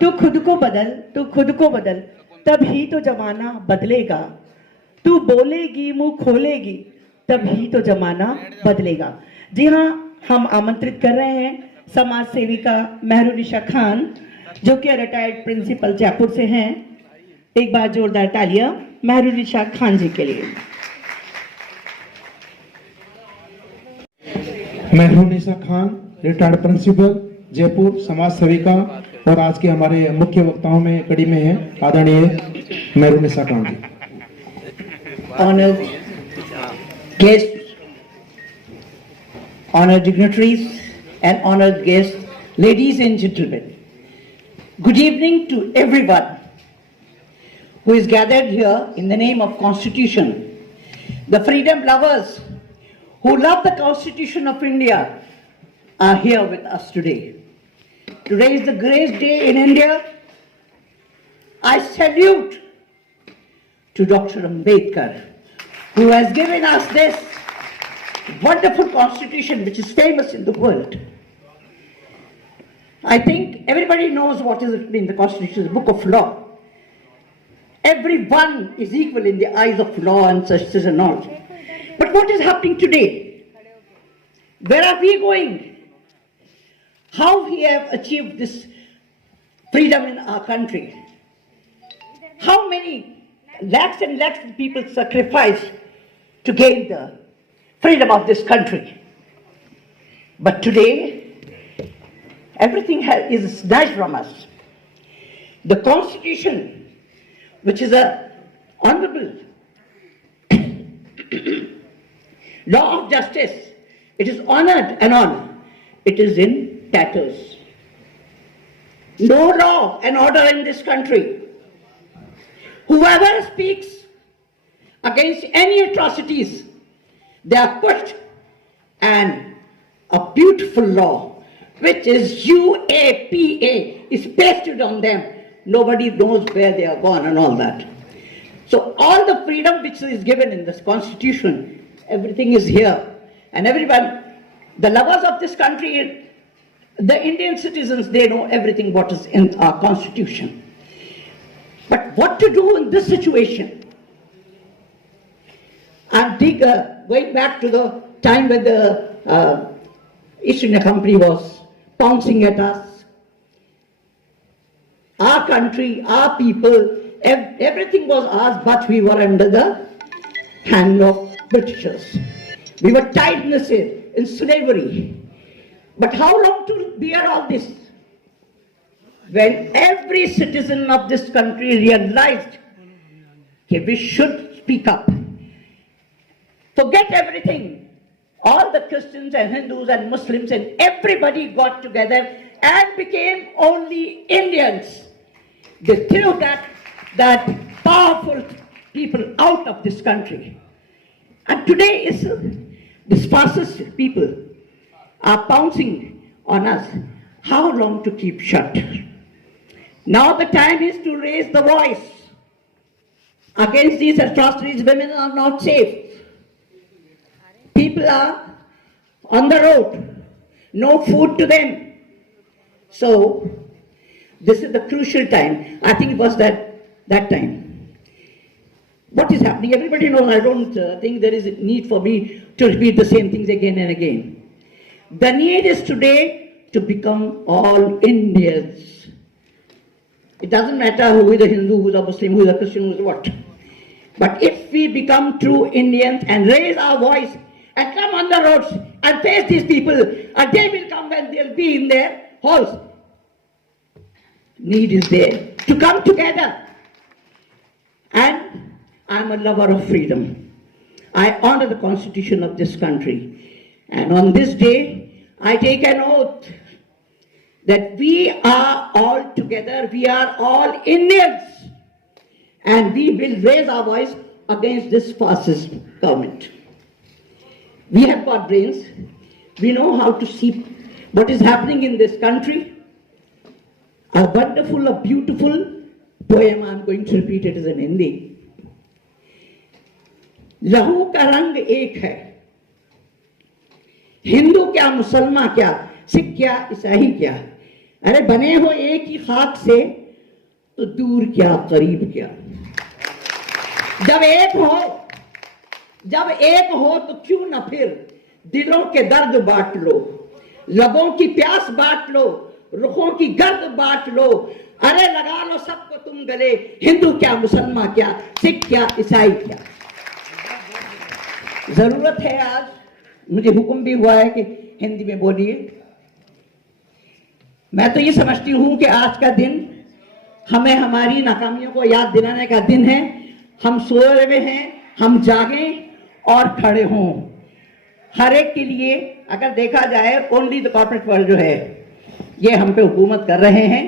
तू खुद को बदल, तू खुद को बदल, तभी तो जमाना बदलेगा। तू बोलेगी, मुंह खोलेगी, तभी तो जमाना बदलेगा। जी हाँ, हम आमंत्रित कर रहे हैं समाज सेविका मेहरुनिशा खान, जो कि रिटायर्ड प्रिंसिपल जयपुर से हैं। एक बार जोरदार तालियां मेहरुनिशा खान जी के लिए। मेहरुनिशा खान, रिटायर्ड प्रिंसिपल जयपुर, समाज सेविका और आज के हमारे मुख्य वक्ताओं में कड़ी में है आदरणीय मेहरुनिशा खान जी। Honored guests, honored dignitaries, and honored guests, ladies and gentlemen, good evening to everyone who is gathered here in the name of Constitution. The freedom lovers who love the Constitution of India are here with us today. Today is the great day in India. I salute to Dr. Ambedkar, who has given us this wonderful constitution which is famous in the world. I think everybody knows what is in the constitution, the book of law. Everyone is equal in the eyes of law and such and all. But what is happening today? Where are we going? How we have achieved this freedom in our country? How many lakhs and lakhs of people sacrificed to gain the freedom of this country? But today, everything is snatched from us. The Constitution, which is a honorable law of justice, it is honored and all. It is in tatters. No law and order in this country. Whoever speaks against any atrocities, they are put, and a beautiful law, which is UAPA, is pasted on them. Nobody knows where they are gone and all that. So all the freedom which is given in this Constitution, everything is here. And everyone, the lovers of this country, the Indian citizens, they know everything what is in our Constitution. But what to do in this situation? I'm going back to the time when the East India Company was pouncing at us. Our country, our people, everything was ours, but we were under the hand of Britishers. We were tied in slavery. But how long to bear all this? When every citizen of this country realized that we should speak up, forget everything, all the Christians and Hindus and Muslims and everybody got together and became only Indians. They threw that powerful people out of this country. And today these fascist people are pouncing on us. How long to keep shut? Now the time is to raise the voice against these atrocities. Women are not safe. People are on the road. No food to them. So this is the crucial time. I think it was that time. What is happening? Everybody knows. I don't think there is a need for me to repeat the same things again and again. The need is today to become all Indians. It doesn't matter who is a Hindu, who is a Muslim, who is a Christian, who is what. But if we become true Indians and raise our voice and come on the roads and face these people, a day will come when they'll be in their halls. Need is there to come together. And I'm a lover of freedom. I honor the Constitution of this country. And on this day, I take an oath that we are all together, we are all Indians, and we will raise our voice against this fascist government. We have got brains, we know how to see what is happening in this country. A wonderful, a beautiful poem, I'm going to repeat it as in Hindi. लहू का रंग एक है, हिंदू क्या मुसलमान क्या, सिख क्या ईसाई क्या, अरे बने हो एक ही खाक से तो दूर क्या करीब क्या। जब एक हो तो क्यों न फिर दिलों के दर्द बांट लो, लबों की प्यास बांट लो, रुखों की गर्द बांट लो। अरे लगा लो सबको तुम गले, हिंदू क्या मुसलमान क्या, सिख क्या ईसाई क्या। जरूरत है, आज मुझे हुक्म भी हुआ है कि हिंदी में बोलिए। मैं तो ये समझती हूं कि आज का दिन हमें हमारी नाकामियों को याद दिलाने का दिन है। हम सोए हुए हैं, हम जागें और खड़े हों। हर एक के लिए अगर देखा जाए, ओनली द कॉर्पोरेट वर्ल्ड जो है ये हम पे हुकूमत कर रहे हैं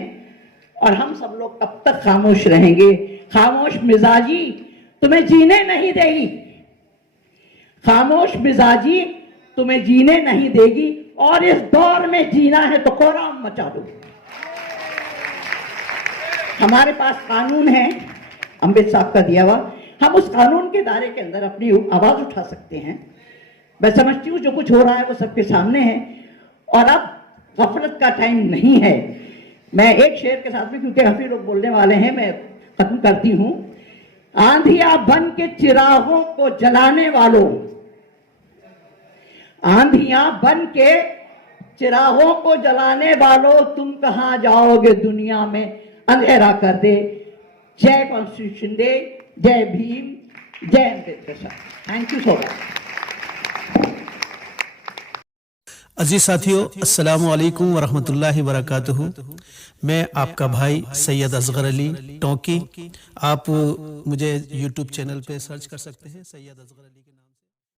और हम सब लोग कब तक खामोश रहेंगे। खामोश मिजाजी तुम्हें जीने नहीं देगी, खामोश मिजाजी तुम्हें जीने नहीं देगी। और इस दौर में जीना है तो कोराम मचा दो। हमारे पास कानून है अमृत साहब का दिया हुआ, हम उस कानून के दायरे के अंदर अपनी आवाज उठा सकते हैं। मैं समझती हूँ जो कुछ हो रहा है वो सबके सामने है और अब गफलत का टाइम नहीं है। मैं एक शेर के साथ में, क्योंकि काफी लोग बोलने वाले हैं, मैं खत्म करती हूं। आंधिया बन के चिरागों को जलाने वालों, आंधियां बन के चिरागों को जलाने वालों, तुम कहां जाओगे दुनिया में अंधेरा कर दे। जय कॉन्स्टिट्यूशन डे, जय भीम, जय Ambedkar. Thank you so much. अजीज साथियों, अस्सलामु अलैकुम वरहमतुल्लाहि वबरकातुहू। मैं आपका भाई सैयद असगर अली टोंकी। आप मुझे यूट्यूब चैनल पे सर्च कर सकते हैं सैयद असगर अली के।